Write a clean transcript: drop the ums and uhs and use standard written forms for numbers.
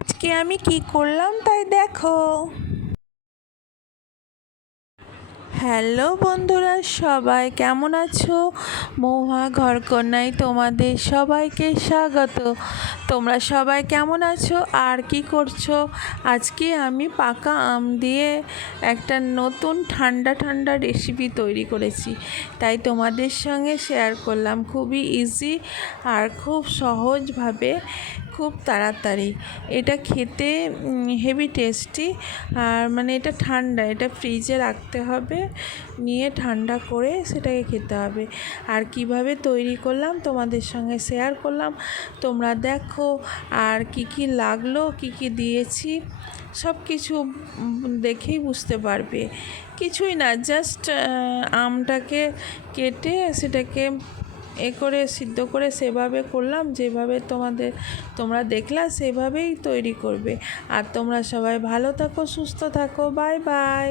আজকে আমি কি করলাম তাই দেখো। হ্যালো বন্ধুরা, সবাই কেমন আছো? মহুয়া ঘরকন্যায় তোমাদের সবাইকে স্বাগত। তোমরা সবাই কেমন আছো আর কি করছো? আজকে আমি পাকা আম দিয়ে একটা নতুন ঠান্ডা ঠান্ডা রেসিপি তৈরি করেছি, তাই তোমাদের সঙ্গে শেয়ার করলাম। খুবই ইজি আর খুব সহজভাবে, খুব তাড়াতাড়ি। এটা খেতে হেভি টেস্টি। আর এটা ঠান্ডা, এটা ফ্রিজে রাখতে হবে, নিয়ে ঠান্ডা করে সেটাকে খেতে হবে। আর কিভাবে তৈরি করলাম তোমাদের সঙ্গে শেয়ার করলাম, তোমরা দেখো। আর কি কি লাগলো, কি কি দিয়েছি, সব কিছু দেখেই বুঝতে পারবে। কিছুই না, জাস্ট আমটাকে কেটে সেটাকে করে সিদ্ধ করে সেভাবে করলাম, যেভাবে তোমরা দেখলা সেভাবেই তৈরি করবে। আর তোমরা সবাই ভালো থাকো, সুস্থ থাকো। Bye bye.